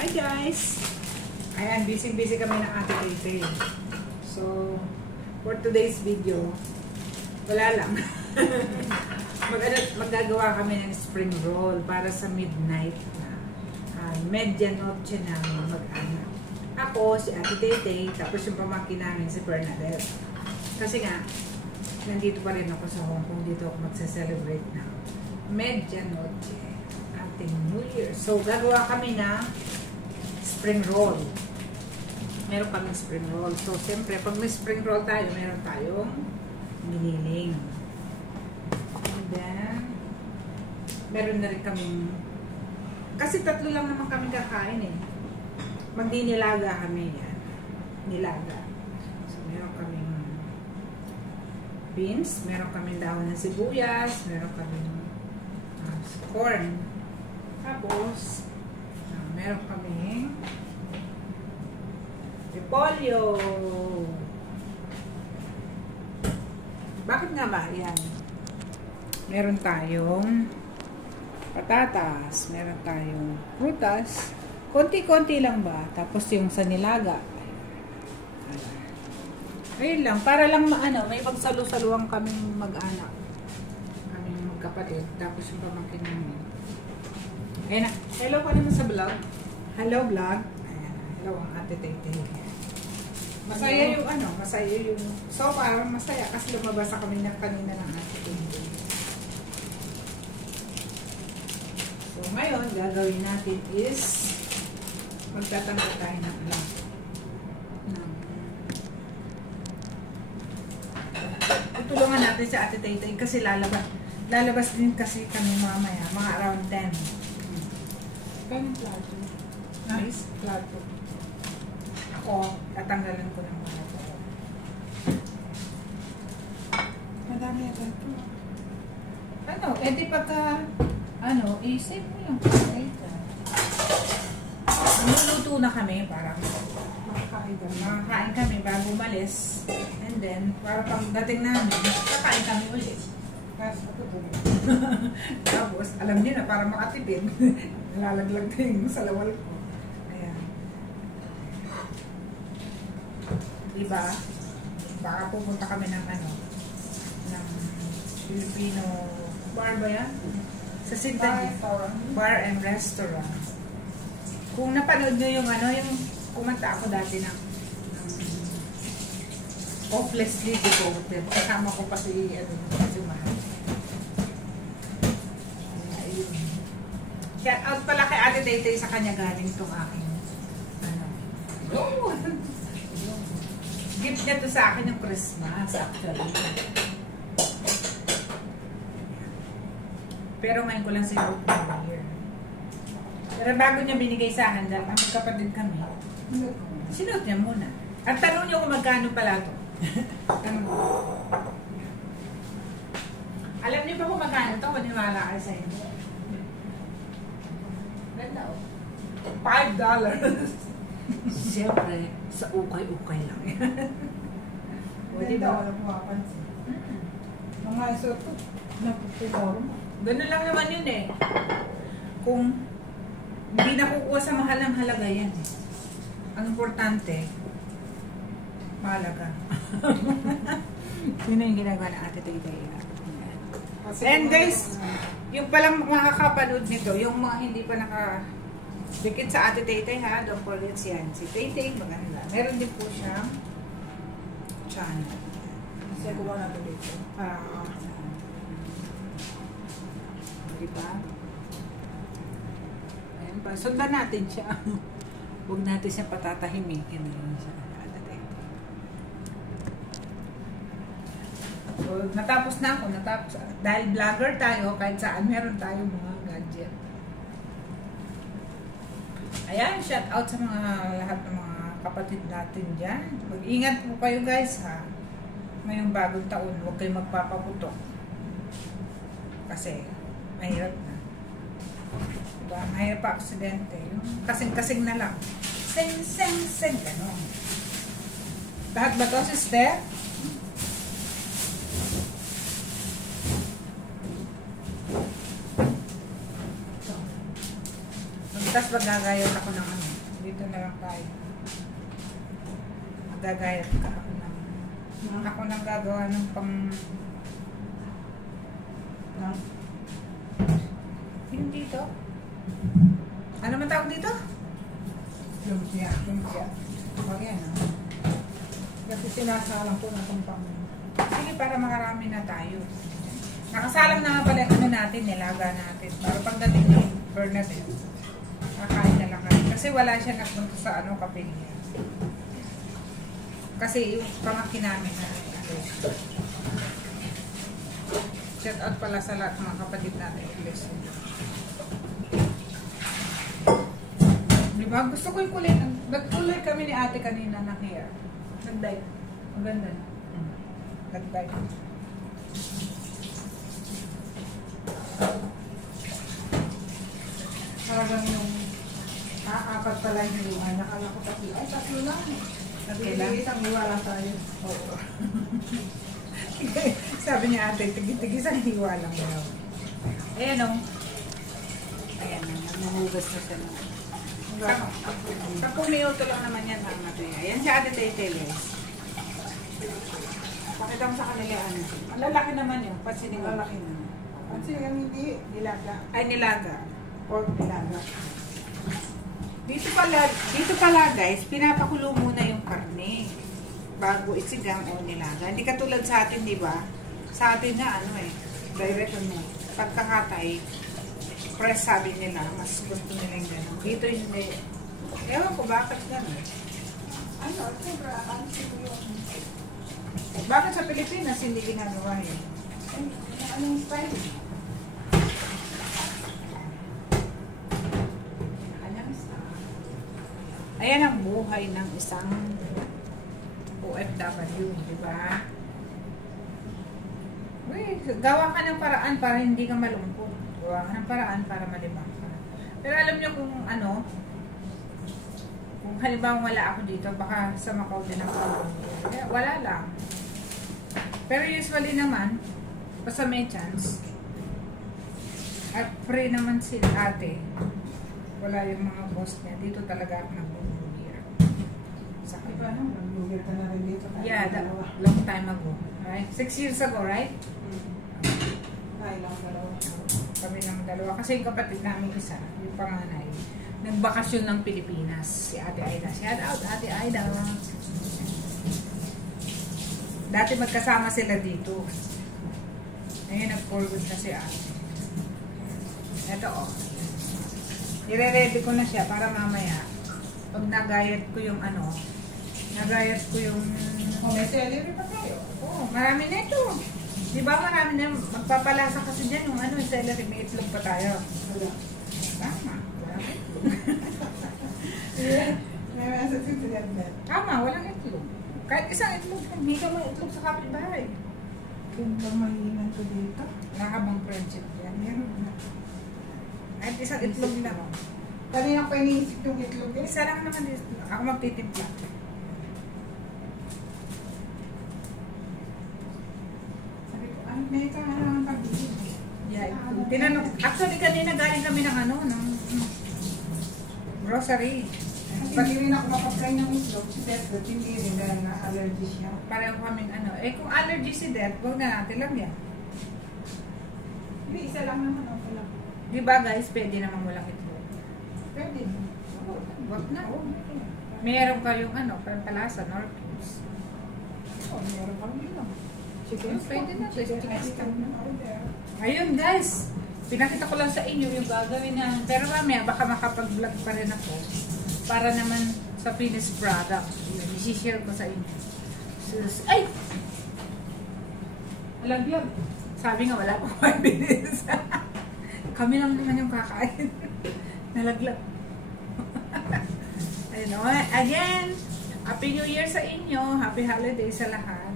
Hi guys! Ayan, busy kami ng Ate Taytay. So, for today's video, wala lang. Magagawa kami ng spring roll para sa midnight na medianoche namin mag-anak. Ako, si Ate Taytay, tapos yung pamangkin namin si Bernadette. Kasi nga, nandito pa rin ako sa Hong Kong. Dito ako magsa-celebrate na medianoche, ating New Year. So, gagawa kami ng spring roll. Meron kaming spring roll. So, siyempre, pag may spring roll tayo, meron tayong giniling. And then, meron na rin kaming, kasi tatlo lang naman kami kakain eh. Magdinilaga kami yan. Nilaga. So, meron kaming beans, meron kaming dahon ng sibuyas, meron kaming corn. Tapos, meron kaming repolyo. Bakit nga ba? Yan. Meron tayong patatas. Meron tayong prutas. Konti-konti lang ba? Tapos yung sa nilaga. Ayun lang. Para lang may pagsalu-saluhan kaming mag-anak. Kaming magkapatid. Tapos yung pamangkin namin. Ayan na. Hello ka naman sa vlog. Hello vlog. Ayan. Hello ang Ate Taytay. Masaya yung masaya yung, so parang masaya kasi lumabas kami na kanina ng Ate Taytay. So ngayon, gagawin natin is magtatanggal tayo ng tutulungan natin si Ate Taytay kasi lalabas din kasi kami mamaya, mga around 10. Ganun plato. Nice. Plato. Ako, tatanggalan ko ng mga ito. Madami ito. Di pagka, i-save mo yung niluluto na kami para makakain kami bago umalis. And then, para pagdating namin, kakain kami ulit. Tapos, alam niyo na, para makatipid, nalalaglag din sa lawal ko. Ayan. Diba? Baka pupunta kami ng ng Filipino bar ba yan? Sa Sydney. Bar and restaurant. Kung napanood nyo yung yung kumanta ako dati ng Hopelessly Devoted. Kasama ko pa si mahal. Shout out pala kay Ate Taytay, sa kanya galing itong aking gift niya to sa akin yung Christmas actually. Pero ngayon ko lang siya year. Pero bago niya binigay sa akin, dahil kami kapatid kami, sinuot niya muna. At tanong niyo kung magkano pala to. Alam niyo ba kung magkano to? Maniwala kayo sa inyo. Ganda o. $5. Siyempre, sa ukay-ukay lang yan. O, diba? Wala pumapansin. Mga iso ito, napupukorm. Ganun lang naman yun eh. Kung hindi nakukuha sa mahal ng halaga yan eh. Ang importante, mahalaga. Yun na yung ginagawa ng Ate Taytay. And guys, yung palang makakapanood nito, yung mga hindi pa nakadikit sa Ate Taytay ha, don't forget yan. Si Taytay, maganda. Meron din po siyang channel. Kasi kuha natin dito. Diba? Ayan pa. Sundan natin siya. Huwag natin siya patatahimikin. So, natapos na ako. Dahil vlogger tayo, kahit saan meron tayo mga gadget. Ayan, shout out sa mga lahat ng mga kapatid natin dyan. Mag-ingat po kayo guys ha. Ngayong bagong taon, huwag kayo magpapaputok. Kasi, mahirap na. Diba? Mahirap pa aksidente. Kasing-kasing na lang. Sing, gano'n. Lahat ba to, sister? Tapos magagayat ako ng ano. Dito na lang tayo. Magagayat ka ako ng... Ako nang gagawa ng pang... No? Yung dito? Ano man tawag dito? Lumpia. Lumpia. Huwag yan, ha? Kasi sinasalang ko na itong pang... Sige, para makarami na tayo. Nakasalang na nga pala yung ano natin, nilaga natin. Para pagdating ng Bernadette, kakain na lang kami. Kasi wala siya nagpunta sa ano, kapilya. Kasi yung pamangkin namin na shout out pala sa lahat ng mga kapatid natin. Diba? Gusto ko yung kulay. Nag-kulay kami ni ate kanina na hair. Nag-dye. Ang ganda na. Nag-dye. Parang yung apat pala yung hiwa. Nakala ko tatlo. Ay, tatlo lang. Kailan? Isang hiwa lang tayo. Oo. Sabi niya ate, tigit-tigis ang hiwa lang daw. Ayan o. Ayan na, nagmuhugas na siya na. Kapag minuto lang naman yan, mga tuya. Ayan si ate Teteles. Pakita mo sa kanila ano. Ang lalaki naman yun, pasining lalaki naman. Kasi yung hindi, nilaga. Ay, nilaga. Pork nilaga. Dito pala guys, pinapakulo muna yung karne bago isigang o nilaga. Hindi katulad sa atin, di ba? Sa atin na ano eh, direct ano, pagkakatay, press sabi nila, mas gusto nila yung gano'n. Dito hindi. Ewan ko bakit gano'n. Ano, sobra, yung... Bakit sa Pilipinas hindi ginagawa yun? Anong style? Ayan ang buhay ng isang OFW, di ba? Uy, gawa ka ng paraan para hindi ka malungkot. Gawa ka ng paraan para malibang ka. Pero alam niyo kung ano, kung halimbawa wala ako dito, baka sa Macau din ako. Wala lang. Pero usually naman, basta may chance, at free naman si ate, wala yung mga boss niya. Dito talaga ako nag-bugir. Sa Iba, no? Nag-bugir ka na rin dito. Yeah, long time ago. Right? 6 years ago, right? Ay, lang dalawa. Kami ng dalawa. Kasi yung kapatid namin isa, yung panganay, nagbakasyon ng Pilipinas. Si Ate Aida. Shout out, Ate Aida. Dati magkasama sila dito. Ngayon, nag-forward na si Ate. Ito, oh. Nire-ready ko na siya para mamaya pag nagayat ko yung ano, nagayat ko yung... Oh, may celery pa tayo. Oh, marami na ito. Di ba marami na, magpapalasa kasi dyan yung ano, yung celery, may itlog pa tayo. Wala. Tama, walang itlog. May message yung pinagdat. Tama, walang itlog. Kahit isang itlog, hindi ka may itlog sa kapitbahay. Kung bang mahihinan ko dito. Nakabang friendship yan. Meron na. Kahit isang itlog lang. Kanina ko iniisip yung itlog eh. Isa lang naman dito. Ako magtitimpla. Sabi ko, ay, may kailangan pag-ibig. Yeah, tinanong, actually kanina galing kami ng ano, ng grocery. Kasi hindi rin ako makapray ng itlog. Si Desbert, hindi rin dahil na-allergy siya. Pareho kaming ano. Eh kung allergy si Dad, huwag na natin lang yan. Hindi, isa lang naman ako lang. Di ba guys, pwede naman walang itlog. Pwede. Wag na, oh. Meron kayong ano, pampalasa, Norcus. Oh, meron kang ilang. Chicken Oh, pwede na. Chicken Chicken stock stock. na order. Ayun guys, pinakita ko lang sa inyo yung gagawin na. Pero mamaya baka makapag-vlog pa rin ako. Para naman sa finished product. Yun, isi-share ko sa inyo. Ay! Malaglag. Sabi nga wala akong 5 minutes. Kami lang naman yung kakain. Nalaglag. Ayun, again, Happy New Year sa inyo. Happy holidays sa lahat.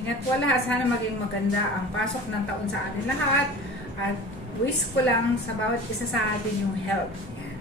Ingat po lahat. Sana maging maganda ang pasok ng taon sa atin lahat. At wish ko lang sa bawat isa sa atin yung health. Yan.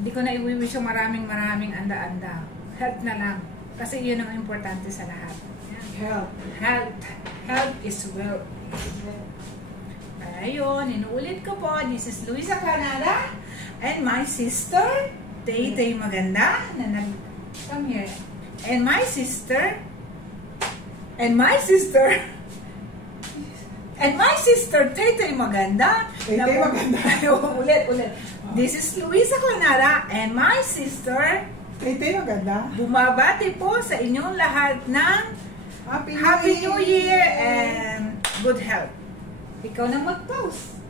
Hindi ko na i-wish yung maraming anda-anda. Health na lang. Kasi yun ang importante sa lahat. Yan. Help. Health. Health is wealth. Ayun, inuulit ko po. This is Luisa Canada. And my sister, Tay Maganda, na nag... Come here. And my sister, and my sister, Tay Maganda. Tay Maganda. Ulit. This is Luisa Clanara, and my sister, Tay Maganda. Bumabati po sa inyong lahat ng Happy New Year and good health. Ikaw na mag-post.